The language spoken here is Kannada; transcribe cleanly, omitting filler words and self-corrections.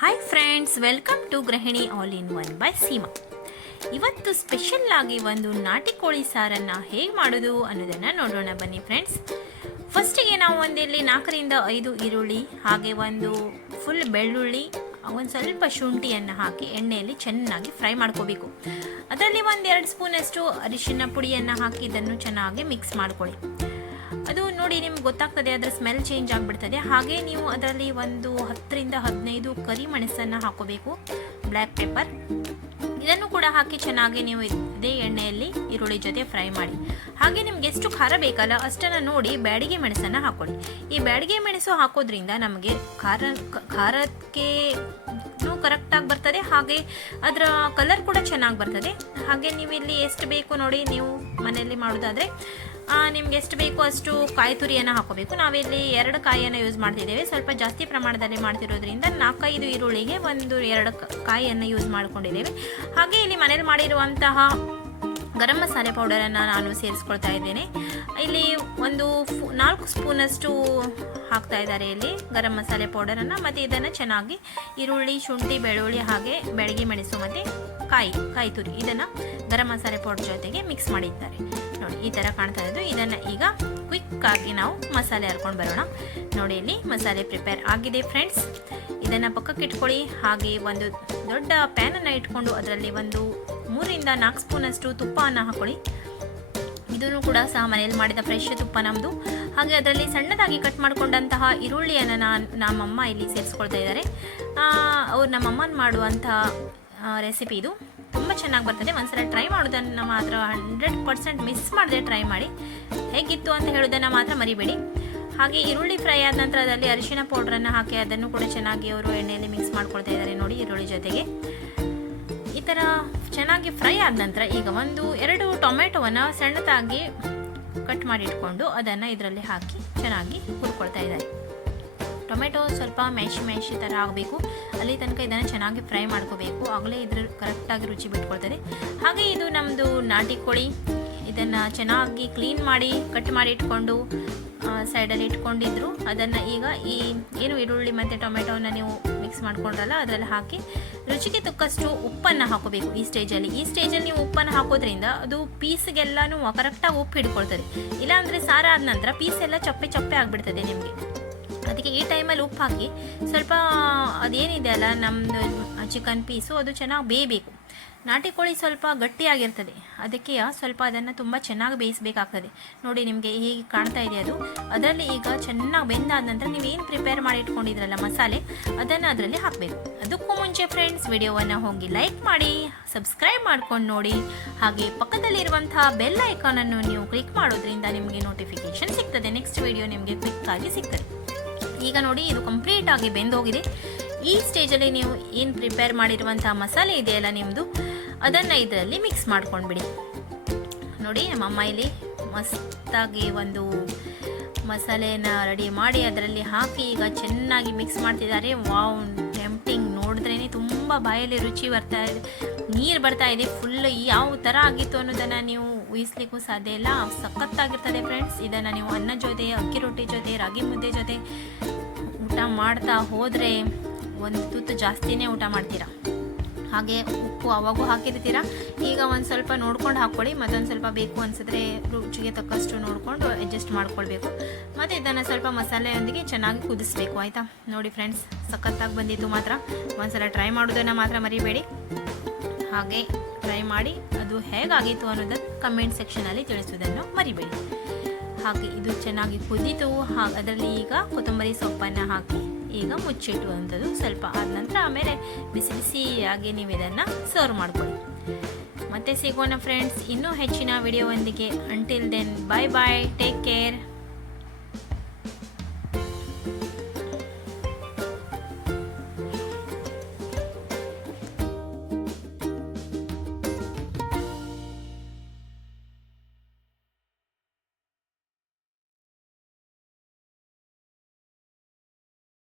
ಹಾಯ್ ಫ್ರೆಂಡ್ಸ್, ವೆಲ್ಕಮ್ ಟು ಗೃಹಿಣಿ all in one by Seema. ಇವತ್ತು ಸ್ಪೆಷಲ್ ಆಗಿ ಒಂದು ನಾಟಿ ಕೋಳಿ ಸಾರನ್ನು ಹೇಗೆ ಮಾಡೋದು ಅನ್ನೋದನ್ನು ನೋಡೋಣ ಬನ್ನಿ ಫ್ರೆಂಡ್ಸ್. ಫಸ್ಟಿಗೆ ನಾವು ಒಂದಿಲ್ಲಿ 4ರಿಂದ 5 ಈರುಳ್ಳಿ, ಹಾಗೆ ಒಂದು ಫುಲ್ ಬೆಳ್ಳುಳ್ಳಿ, ಒಂದು ಸ್ವಲ್ಪ ಶುಂಠಿಯನ್ನು ಹಾಕಿ ಎಣ್ಣೆಯಲ್ಲಿ ಚೆನ್ನಾಗಿ ಫ್ರೈ ಮಾಡ್ಕೋಬೇಕು. ಅದರಲ್ಲಿ 1-2 ಸ್ಪೂನಷ್ಟು ಅರಿಶಿನ ಪುಡಿಯನ್ನು ಹಾಕಿ ಇದನ್ನು ಚೆನ್ನಾಗಿ ಮಿಕ್ಸ್ ಮಾಡ್ಕೊಳ್ಳಿ. ಅದು ನೋಡಿ ನಿಮ್ಗೆ ಗೊತ್ತಾಗ್ತದೆ, ಅದರ ಸ್ಮೆಲ್ ಚೇಂಜ್ ಆಗಿಬಿಡ್ತದೆ. ಹಾಗೆ ನೀವು ಅದರಲ್ಲಿ ಒಂದು 10ರಿಂದ 15 ಕರಿಮೆಣಸನ್ನು ಹಾಕೋಬೇಕು, ಬ್ಲ್ಯಾಕ್ ಪೆಪ್ಪರ್. ಇದನ್ನು ಕೂಡ ಹಾಕಿ ಚೆನ್ನಾಗಿ ನೀವು ಇದೇ ಎಣ್ಣೆಯಲ್ಲಿ ಈರುಳ್ಳಿ ಜೊತೆ ಫ್ರೈ ಮಾಡಿ. ಹಾಗೆ ನಿಮ್ಗೆ ಎಷ್ಟು ಖಾರ ಬೇಕಲ್ಲ ಅಷ್ಟನ್ನು ನೋಡಿ ಬ್ಯಾಡಿಗೆ ಮೆಣಸನ್ನು ಹಾಕೊಳ್ಳಿ. ಈ ಬ್ಯಾಡಿಗೆ ಮೆಣಸು ಹಾಕೋದ್ರಿಂದ ನಮಗೆ ಖಾರಕ್ಕೆ ಕರೆಕ್ಟಾಗಿ ಬರ್ತದೆ, ಹಾಗೆ ಅದರ ಕಲರ್ ಕೂಡ ಚೆನ್ನಾಗಿ ಬರ್ತದೆ. ಹಾಗೆ ನೀವು ಇಲ್ಲಿ ಎಷ್ಟು ಬೇಕು ನೋಡಿ, ನೀವು ಮನೆಯಲ್ಲಿ ಮಾಡೋದಾದರೆ ನಿಮ್ಗೆ ಎಷ್ಟು ಬೇಕು ಅಷ್ಟು ಕಾಯಿ ತುರಿಯನ್ನು ಹಾಕೋಬೇಕು. ನಾವಿಲ್ಲಿ 2 ಕಾಯಿಯನ್ನು ಯೂಸ್ ಮಾಡ್ತಿದ್ದೇವೆ. ಸ್ವಲ್ಪ ಜಾಸ್ತಿ ಪ್ರಮಾಣದಲ್ಲಿ ಮಾಡ್ತಿರೋದ್ರಿಂದ 4-5 ಈರುಳ್ಳಿಗೆ 1-2 ಕಾಯಿಯನ್ನು ಯೂಸ್ ಮಾಡ್ಕೊಂಡಿದ್ದೇವೆ. ಹಾಗೆ ಇಲ್ಲಿ ಮನೇಲಿ ಮಾಡಿರುವಂತಹ ಗರಂ ಮಸಾಲೆ ಪೌಡರನ್ನು ನಾನು ಸೇರಿಸ್ಕೊಳ್ತಾ ಇದ್ದೇನೆ. ಇಲ್ಲಿ ಒಂದು 4 ಸ್ಪೂನಷ್ಟು ಹಾಕ್ತಾ ಇದ್ದಾರೆ ಇಲ್ಲಿ ಗರಂ ಮಸಾಲೆ ಪೌಡರನ್ನು. ಮತ್ತು ಇದನ್ನು ಚೆನ್ನಾಗಿ ಈರುಳ್ಳಿ, ಶುಂಠಿ, ಬೆಳ್ಳುಳ್ಳಿ, ಹಾಗೆ ಬ್ಯಾಡಗಿ ಮೆಣಸು ಮತ್ತು ಕಾಯಿ ತುರಿ ಇದನ್ನು ಗರಂ ಮಸಾಲೆ ಪೌಡರ್ ಜೊತೆಗೆ ಮಿಕ್ಸ್ ಮಾಡಿದ್ದಾರೆ. ನೋಡಿ ಈ ಥರ ಕಾಣ್ತಾ ಇದ್ದು. ಇದನ್ನು ಈಗ ಕ್ವಿಕ್ಕಾಗಿ ನಾವು ಮಸಾಲೆ ಹರ್ಕೊಂಡು ಬರೋಣ. ನೋಡಿ ಇಲ್ಲಿ ಮಸಾಲೆ ಪ್ರಿಪೇರ್ ಆಗಿದೆ ಫ್ರೆಂಡ್ಸ್. ಇದನ್ನು ಪಕ್ಕಕ್ಕೆ ಇಟ್ಕೊಳ್ಳಿ. ಹಾಗೆ ಒಂದು ದೊಡ್ಡ ಪ್ಯಾನನ್ನು ಇಟ್ಕೊಂಡು ಅದರಲ್ಲಿ ಒಂದು 3-4 ಸ್ಪೂನಷ್ಟು ತುಪ್ಪವನ್ನು ಹಾಕೊಳ್ಳಿ. ಇದನ್ನು ಕೂಡ ಸಹ ಮನೆಯಲ್ಲಿ ಮಾಡಿದ ಫ್ರೆಶ್ ತುಪ್ಪ ನಮ್ಮದು. ಹಾಗೆ ಅದರಲ್ಲಿ ಸಣ್ಣದಾಗಿ ಕಟ್ ಮಾಡಿಕೊಂಡಂತಹ ಈರುಳ್ಳಿಯನ್ನು ನಮ್ಮಮ್ಮ ಇಲ್ಲಿ ಸೇರಿಸ್ಕೊಳ್ತಾ ಇದ್ದಾರೆ. ಅವ್ರು ನಮ್ಮಮ್ಮನ ಮಾಡುವಂತಹ ರೆಸಿಪಿ ಇದು. ತುಂಬ ಚೆನ್ನಾಗಿ ಬರ್ತದೆ. ಒಂದ್ಸಲ ಟ್ರೈ ಮಾಡೋದನ್ನು ಮಾತ್ರ 100% ಮಿಸ್ ಮಾಡದೆ ಟ್ರೈ ಮಾಡಿ. ಹೇಗಿತ್ತು ಅಂತ ಹೇಳೋದನ್ನು ಮಾತ್ರ ಮರಿಬೇಡಿ. ಹಾಗೆ ಈರುಳ್ಳಿ ಫ್ರೈ ಆದ ನಂತರ ಅದರಲ್ಲಿ ಅರಿಶಿನ ಪೌಡ್ರನ್ನು ಹಾಕಿ ಅದನ್ನು ಕೂಡ ಚೆನ್ನಾಗಿ ಅವರು ಎಣ್ಣೆಯಲ್ಲಿ ಮಿಕ್ಸ್ ಮಾಡ್ಕೊಳ್ತಾ ಇದ್ದಾರೆ. ನೋಡಿ ಈರುಳ್ಳಿ ಜೊತೆಗೆ ಈ ಥರ ಚೆನ್ನಾಗಿ ಫ್ರೈ ಆದ ನಂತರ ಈಗ 1-2 ಟೊಮೆಟೊವನ್ನು ಸಣ್ಣದಾಗಿ ಕಟ್ ಮಾಡಿ ಇಟ್ಕೊಂಡು ಅದನ್ನು ಇದರಲ್ಲಿ ಹಾಕಿ ಚೆನ್ನಾಗಿ ಹುರ್ಕೊಳ್ತಾ ಇದ್ದಾರೆ. ಟೊಮೆಟೊ ಸ್ವಲ್ಪ ಮ್ಯಾಶಿ ಥರ ಆಗಬೇಕು, ಅಲ್ಲಿ ತನಕ ಇದನ್ನು ಚೆನ್ನಾಗಿ ಫ್ರೈ ಮಾಡ್ಕೋಬೇಕು. ಆಗಲೇ ಇದ್ರ ಕರೆಕ್ಟಾಗಿ ರುಚಿ ಬಿಟ್ಕೊಳ್ತದೆ. ಹಾಗೆ ಇದು ನಮ್ಮದು ನಾಟಿ ಕೋಳಿ. ಇದನ್ನು ಚೆನ್ನಾಗಿ ಕ್ಲೀನ್ ಮಾಡಿ ಕಟ್ ಮಾಡಿ ಇಟ್ಕೊಂಡು ಸೈಡಲ್ಲಿ ಇಟ್ಕೊಂಡಿದ್ರು. ಅದನ್ನು ಈಗ ಈ ಏನು ಈರುಳ್ಳಿ ಮತ್ತು ಟೊಮೆಟೊವನ್ನು ನೀವು ಮಿಕ್ಸ್ ಮಾಡ್ಕೊಂಡ್ರಲ್ಲ ಅದರಲ್ಲಿ ಹಾಕಿ ರುಚಿಗೆ ತಕ್ಕಷ್ಟು ಉಪ್ಪನ್ನು ಹಾಕೋಬೇಕು. ಈ ಸ್ಟೇಜಲ್ಲಿ ನೀವು ಉಪ್ಪನ್ನು ಹಾಕೋದ್ರಿಂದ ಅದು ಪೀಸ್ಗೆಲ್ಲನೂ ಕರೆಕ್ಟಾಗಿ ಉಪ್ಪು ಹಿಡ್ಕೊಳ್ತದೆ. ಇಲ್ಲಾಂದರೆ ಸಾರ ಆದ ನಂತರ ಪೀಸ್ ಎಲ್ಲ ಚಪ್ಪೆ ಆಗಿಬಿಡ್ತದೆ ನಿಮಗೆ. ಅದಕ್ಕೆ ಈ ಟೈಮಲ್ಲಿ ಉಪ್ಪು ಹಾಕಿ ಸ್ವಲ್ಪ ಅದೇನಿದೆ ಅಲ್ಲ ನಮ್ಮದು ಚಿಕನ್ ಪೀಸು ಅದು ಚೆನ್ನಾಗಿ ಬೇಯಬೇಕು. ನಾಟಿ ಕೋಳಿ ಸ್ವಲ್ಪ ಗಟ್ಟಿಯಾಗಿರ್ತದೆ, ಅದಕ್ಕೆ ಸ್ವಲ್ಪ ಅದನ್ನು ತುಂಬ ಚೆನ್ನಾಗಿ ಬೇಯಿಸಬೇಕಾಗ್ತದೆ. ನೋಡಿ ನಿಮಗೆ ಹೀಗೆ ಕಾಣ್ತಾ ಇದೆ ಅದು. ಅದರಲ್ಲಿ ಈಗ ಚೆನ್ನಾಗಿ ಬೆಂದಾದ ನಂತರ ನೀವೇನು ಪ್ರಿಪೇರ್ ಮಾಡಿ ಇಟ್ಕೊಂಡಿದ್ರಲ್ಲ ಮಸಾಲೆ, ಅದನ್ನು ಅದರಲ್ಲಿ ಹಾಕಬೇಕು. ಅದಕ್ಕೂ ಮುಂಚೆ ಫ್ರೆಂಡ್ಸ್ ವಿಡಿಯೋವನ್ನು ಹೋಗಿ ಲೈಕ್ ಮಾಡಿ, ಸಬ್ಸ್ಕ್ರೈಬ್ ಮಾಡ್ಕೊಂಡು ನೋಡಿ. ಹಾಗೆ ಪಕ್ಕದಲ್ಲಿರುವಂತಹ ಬೆಲ್ ಐಕಾನನ್ನು ನೀವು ಕ್ಲಿಕ್ ಮಾಡೋದ್ರಿಂದ ನಿಮಗೆ ನೋಟಿಫಿಕೇಷನ್ ಸಿಗ್ತದೆ. ನೆಕ್ಸ್ಟ್ ವಿಡಿಯೋ ನಿಮಗೆ ಕ್ವಿಕ್ಕಾಗಿ ಸಿಗ್ತದೆ. ಈಗ ನೋಡಿ ಇದು ಕಂಪ್ಲೀಟಾಗಿ ಬೆಂದೋಗಿದೆ. ಈ ಸ್ಟೇಜಲ್ಲಿ ನೀವು ಏನು ಪ್ರಿಪೇರ್ ಮಾಡಿರುವಂತಹ ಮಸಾಲೆ ಇದೆಯಲ್ಲ ನಿಮ್ಮದು, ಅದನ್ನು ಇದರಲ್ಲಿ ಮಿಕ್ಸ್ ಮಾಡ್ಕೊಂಡ್ಬಿಡಿ. ನೋಡಿ ನಮ್ಮಮ್ಮ ಇಲ್ಲಿ ಮಸ್ತಾಗಿ ಒಂದು ಮಸಾಲೆಯನ್ನು ರೆಡಿ ಮಾಡಿ ಅದರಲ್ಲಿ ಹಾಕಿ ಈಗ ಚೆನ್ನಾಗಿ ಮಿಕ್ಸ್ ಮಾಡ್ತಿದ್ದಾರೆ. Wow, tempting. ನೋಡಿದ್ರೇ ತುಂಬ ಬಾಯಲ್ಲಿ ರುಚಿ ನೀರು ಬರ್ತಾ ಇದೆ. ಫುಲ್ ಯಾವ ಥರ ಆಗಿತ್ತು ಅನ್ನೋದನ್ನು ನೀವು ಊಹಿಸ್ಲಿಕ್ಕೂ ಸಾಧ್ಯ ಇಲ್ಲ. ಸಖತ್ತಾಗಿರ್ತದೆ ಫ್ರೆಂಡ್ಸ್. ಇದನ್ನು ನೀವು ಅನ್ನ ಜೊತೆ, ಅಕ್ಕಿ ರೊಟ್ಟಿ ಜೊತೆ, ರಾಗಿ ಮುದ್ದೆ ಜೊತೆ ಊಟ ಮಾಡ್ತಾ ಹೋದರೆ ಒಂದು ತುತ್ತು ಜಾಸ್ತಿನೇ ಊಟ ಮಾಡ್ತೀರಾ. ಹಾಗೆ ಉಪ್ಪು ಅವಾಗೂ ಹಾಕಿರ್ತೀರ. ಈಗ ಒಂದು ಸ್ವಲ್ಪ ನೋಡ್ಕೊಂಡು ಹಾಕ್ಕೊಳ್ಳಿ. ಮತ್ತೊಂದು ಸ್ವಲ್ಪ ಬೇಕು ಅನಿಸಿದ್ರೆ ರುಚಿಗೆ ತಕ್ಕಷ್ಟು ನೋಡಿಕೊಂಡು ಅಡ್ಜಸ್ಟ್ ಮಾಡ್ಕೊಳ್ಬೇಕು. ಮತ್ತು ಇದನ್ನು ಸ್ವಲ್ಪ ಮಸಾಲೆಯೊಂದಿಗೆ ಚೆನ್ನಾಗಿ ಕುದಿಸ್ಬೇಕು, ಆಯಿತಾ. ನೋಡಿ ಫ್ರೆಂಡ್ಸ್, ಸಖತ್ತಾಗಿ ಬಂದಿತ್ತು ಮಾತ್ರ. ಒಂದ್ಸಲ ಟ್ರೈ ಮಾಡೋದನ್ನು ಮಾತ್ರ ಮರಿಬೇಡಿ. ಹಾಗೆ ಟ್ರೈ ಮಾಡಿ ಅದು ಹೇಗಾಗಿತ್ತು ಅನ್ನೋದನ್ನು ಕಮೆಂಟ್ ಸೆಕ್ಷನಲ್ಲಿ ತಿಳಿಸೋದನ್ನು ಮರಿಬೇಡಿ. ಹಾಗೆ ಇದು ಚೆನ್ನಾಗಿ ಕುದಿತು. ಅದರಲ್ಲಿ ಈಗ ಕೊತ್ತಂಬರಿ ಸೊಪ್ಪನ್ನು ಹಾಕಿ ಈಗ ಮುಚ್ಚಿಟ್ಟುವಂಥದ್ದು. ಸ್ವಲ್ಪ ಆದ ನಂತರ ಆಮೇಲೆ ಬಿಸಿಯಾಗಿ ನೀವು ಇದನ್ನು ಸರ್ವ್ ಮಾಡ್ಕೊಳ್ಳಿ. ಮತ್ತೆ ಸಿಗೋಣ ಫ್ರೆಂಡ್ಸ್ ಇನ್ನೂ ಹೆಚ್ಚಿನ ವಿಡಿಯೋವೊಂದಿಗೆ. Until then, bye bye, take care.